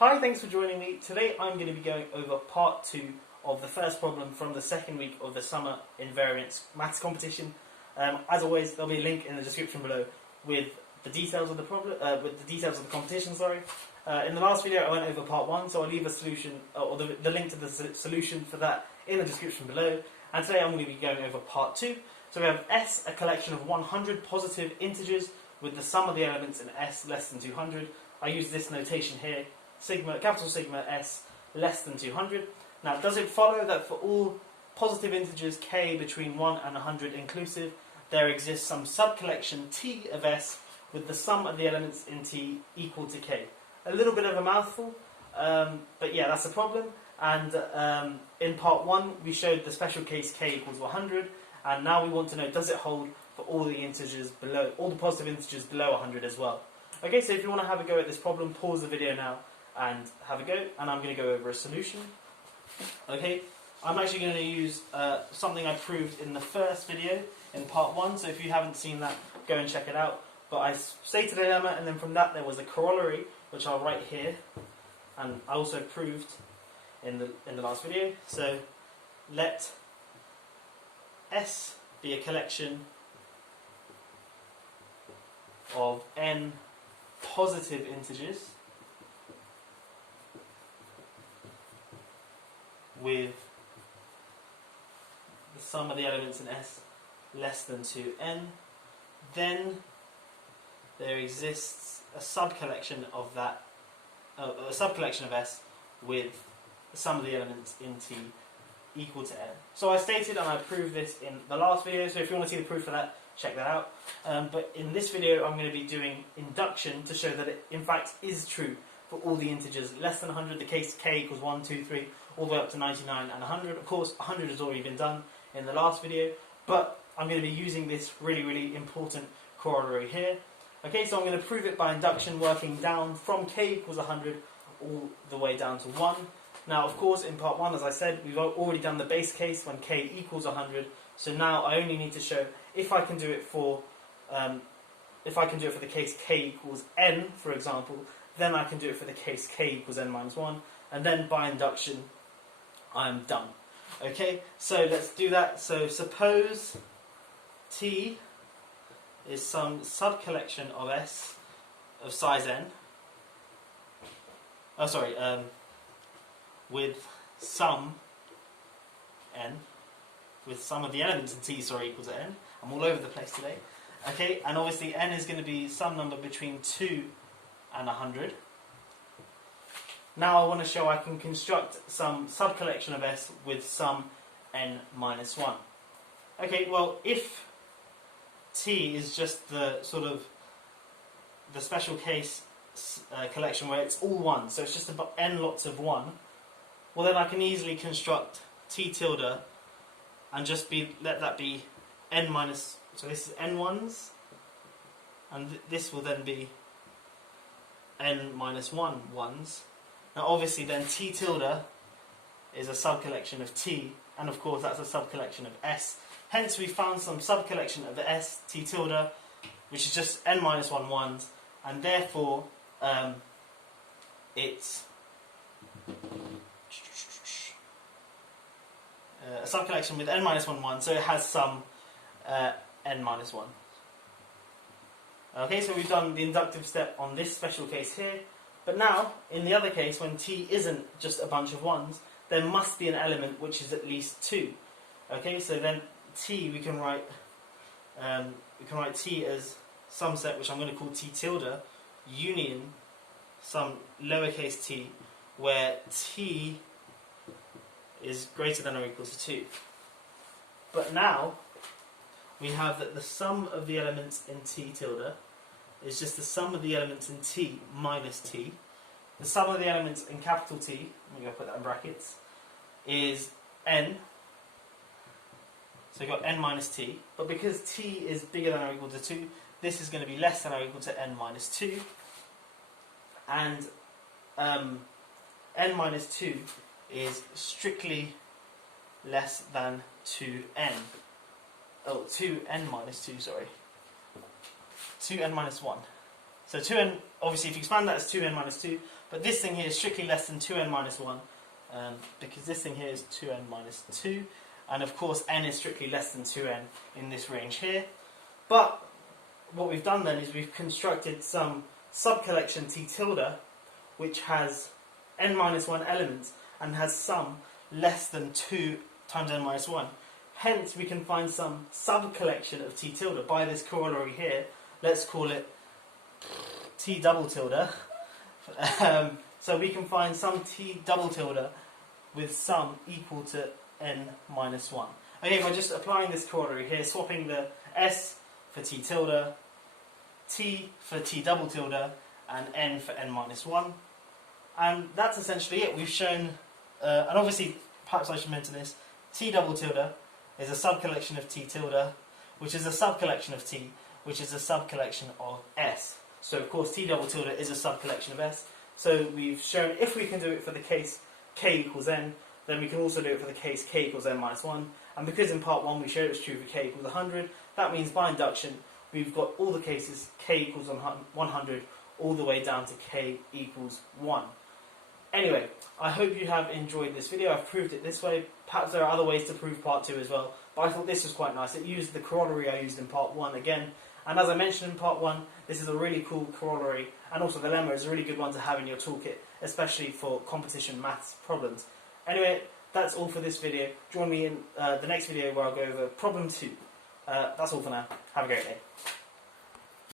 Hi, thanks for joining me. Today I'm going to be going over part 2 of the first problem from the second week of the summer Invariants maths competition. As always, there'll be a link in the description below with the details of the problem, with the details of the competition. In the last video I went over part 1, so I'll leave a solution or the link to the solution for that in the description below. And today I'm going to be going over part 2. So we have S, a collection of 100 positive integers with the sum of the elements in S less than 200. I use this notation here. Capital Sigma S less than 200. Now, does it follow that for all positive integers k between 1 and 100 inclusive, there exists some subcollection T of S with the sum of the elements in T equal to k? A little bit of a mouthful, but yeah, that's a problem. And in part 1, we showed the special case k equals 100, and now we want to know, does it hold for all the integers below, all the positive integers below 100 as well? Okay, so if you want to have a go at this problem, pause the video now and have a go, and I'm going to go over a solution. Okay, I'm actually going to use something I proved in the first video in part 1, so if you haven't seen that, go and check it out. But I stated a lemma, and then from that there was a corollary, which I'll write here, and I also proved in the last video. So let S be a collection of n positive integers with the sum of the elements in S less than 2n, then there exists a subcollection of that, a subcollection of S with the sum of the elements in T equal to n. So I stated and I proved this in the last video, so if you want to see the proof for that, check that out. But in this video I'm going to be doing induction to show that it in fact is true for all the integers less than 100, the case k equals 1, 2, 3, all the way up to 99 and 100. Of course, 100 has already been done in the last video, but I'm going to be using this really important corollary here. Okay, so I'm going to prove it by induction, working down from k equals 100 all the way down to 1. Now, of course, in part 1, as I said, we've already done the base case when k equals 100, so now I only need to show if I can do it for the case k equals n, for example, then I can do it for the case k equals n minus 1, and then by induction I'm done. Okay, so let's do that. So suppose T is some subcollection of S of size n. With sum n, with sum of the elements in T, equal to n. I'm all over the place today. Okay, and obviously n is going to be some number between 2 and 100. Now I want to show I can construct some subcollection of S with sum n minus 1. Okay, well, if T is just the sort of the special case collection where it's all 1, so it's just about n lots of 1, well then I can easily construct T tilde and just let that be n minus, so this is n ones, and this will then be n minus 1 ones. Now obviously then T tilde is a subcollection of T, and of course that's a subcollection of S. Hence we found some subcollection of the S, T tilde, which is just n minus 1 ones, and therefore it's a subcollection with n minus 1 1, so it has some n minus 1. Okay, so we've done the inductive step on this special case here. But now, in the other case, when T isn't just a bunch of 1s, there must be an element which is at least 2. Okay, so then T, we can write T as some set which I'm going to call T tilde, union some lowercase t, where T is greater than or equal to 2. But now, we have that the sum of the elements in T tilde is just the sum of the elements in T minus T. The sum of the elements in capital T, I'm going to put that in brackets, is n. So we've got n minus T. But because T is bigger than or equal to 2, this is going to be less than or equal to n minus 2. And n minus 2 is strictly less than 2n. Oh, 2n minus 2, sorry. 2n minus 1. So 2n, obviously if you expand that as 2n minus 2, But this thing here is strictly less than 2n minus 1, because this thing here is 2n minus 2, and of course n is strictly less than 2n in this range here. But what we've done then is we've constructed some subcollection t tilde, which has n minus 1 elements and has sum less than 2 times n minus 1. Hence we can find some subcollection of t tilde by this corollary here. Let's call it t double tilde. So we can find some t double tilde with sum equal to n minus 1. Okay, by just applying this corollary here, swapping the s for t tilde, t for t double tilde, and n for n minus 1. And that's essentially it. We've shown, and obviously, perhaps I should mention this, t double tilde is a subcollection of t tilde, which is a subcollection of t, which is a subcollection of s. So of course t double tilde is a subcollection of s. So we've shown if we can do it for the case k equals n, then we can also do it for the case k equals n minus 1. And because in part 1 we showed it was true for k equals 100, that means by induction we've got all the cases k equals 100 all the way down to k equals 1. Anyway, I hope you have enjoyed this video. I've proved it this way. Perhaps there are other ways to prove part 2 as well, but I thought this was quite nice. It used the corollary I used in part 1 again, and as I mentioned in part 1, this is a really cool corollary, and also the lemma is a really good one to have in your toolkit, especially for competition maths problems. Anyway, that's all for this video. Join me in the next video where I'll go over problem 2. That's all for now. Have a great day.